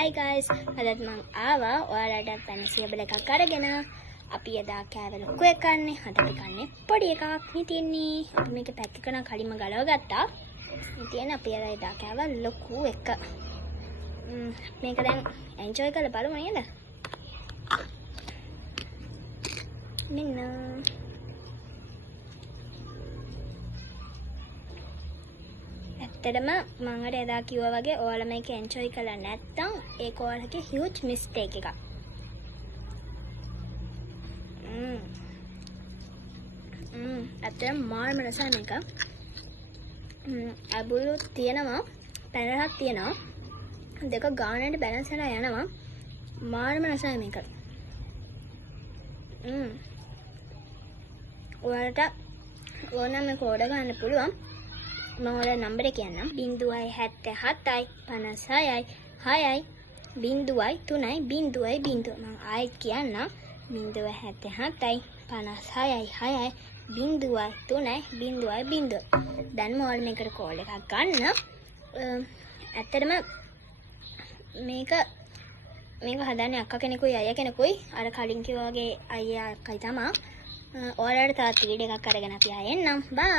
Hi guys, අදත් මං ආවා ඔයාලට පැන්සි ලැබල එකක් අරගෙන. අපි එදා කෑවල ලොකු එකක් කන්නේ. අද අපි කන්නේ පොඩි එකක් නේ තියෙන්නේ. අපි මේක පැක් කරන කලින්ම ගලව ගත්තා. ඉතින් අපි එදා කෑවල ලොකු එක. මේක දැන් එන්ජොයි කරලා බලමු නේද? මෙන්න ඇත්තටම මම අර එදා කිව්වා වගේ ඔයාලා මේක එන්ජොයි කරලා නැත්නම් ඒක ඔයාලගේ huge mistake එකක්. ඇත්තටම මාර්ම රසයි මේක. අබුලු තියෙනවා, පැනරක් තියෙනවා. දෙක ගානට බැලන්ස් වෙලා යනවා. මාර්ම රසයි මේක. ඔයාලට ඕනනම් මේක ඕඩර් ගන්න පුළුවන්. මම ඔයාලට නම්බර එක කියන්නම් 077යි 56යි 6යි 03යි 0 මම ආයෙත් කියන්නම් 077යි 56යි 6යි 03යි 0 දැන් මම ඔයාලට මේකට කෝල් එකක් ගන්න. ඇත්තටම මේක හදන්නේ අක්කා කෙනෙකුයි අයියා කෙනෙකුයි. අර කලින් කිව්වා වගේ අයියා අක්කයි තමයි. ඔයාලට තවත් වීඩියෝ එකක් අරගෙන අපි ආයෙ එන්නම්. බයි.